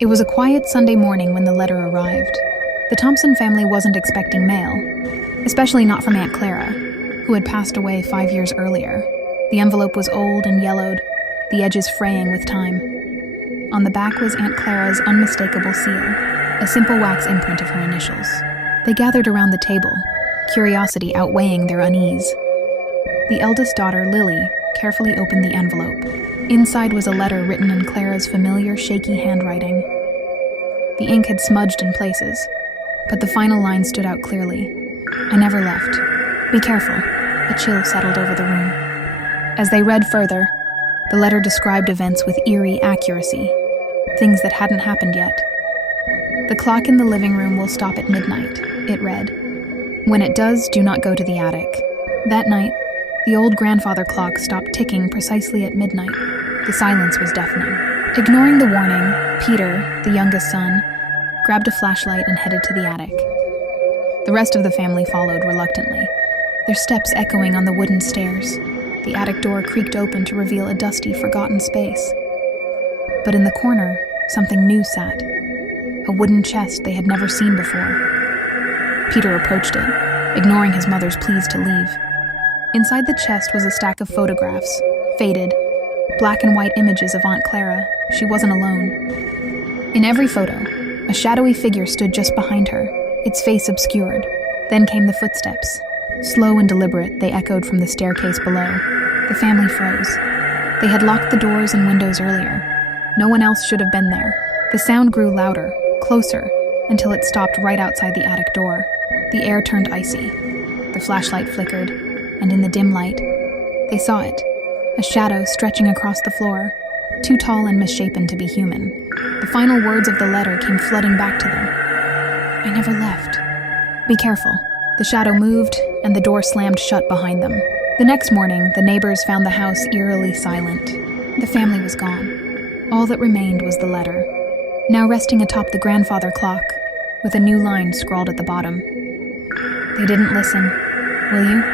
It was a quiet Sunday morning when the letter arrived. The Thompson family wasn't expecting mail, especially not from Aunt Clara, who had passed away 5 years earlier. The envelope was old and yellowed, the edges fraying with time. On the back was Aunt Clara's unmistakable seal, a simple wax imprint of her initials. They gathered around the table, curiosity outweighing their unease. The eldest daughter, Lily, carefully opened the envelope. Inside was a letter written in Clara's familiar, shaky handwriting. The ink had smudged in places, but the final line stood out clearly. "I never left. Be careful." A chill settled over the room. As they read further, the letter described events with eerie accuracy, things that hadn't happened yet. "The clock in the living room will stop at midnight," it read. "When it does, do not go to the attic." That night, the old grandfather clock stopped ticking precisely at midnight. The silence was deafening. Ignoring the warning, Peter, the youngest son, grabbed a flashlight and headed to the attic. The rest of the family followed reluctantly, their steps echoing on the wooden stairs. The attic door creaked open to reveal a dusty, forgotten space. But in the corner, something new sat, a wooden chest they had never seen before. Peter approached it, ignoring his mother's pleas to leave. Inside the chest was a stack of photographs, faded, black and white images of Aunt Clara. She wasn't alone. In every photo, a shadowy figure stood just behind her, its face obscured. Then came the footsteps. Slow and deliberate, they echoed from the staircase below. The family froze. They had locked the doors and windows earlier. No one else should have been there. The sound grew louder, closer, until it stopped right outside the attic door. The air turned icy. The flashlight flickered, and in the dim light, they saw it, a shadow stretching across the floor, too tall and misshapen to be human. The final words of the letter came flooding back to them. "I never left. Be careful." The shadow moved, and the door slammed shut behind them. The next morning, the neighbors found the house eerily silent. The family was gone. All that remained was the letter, now resting atop the grandfather clock, with a new line scrawled at the bottom. "They didn't listen. Will you?"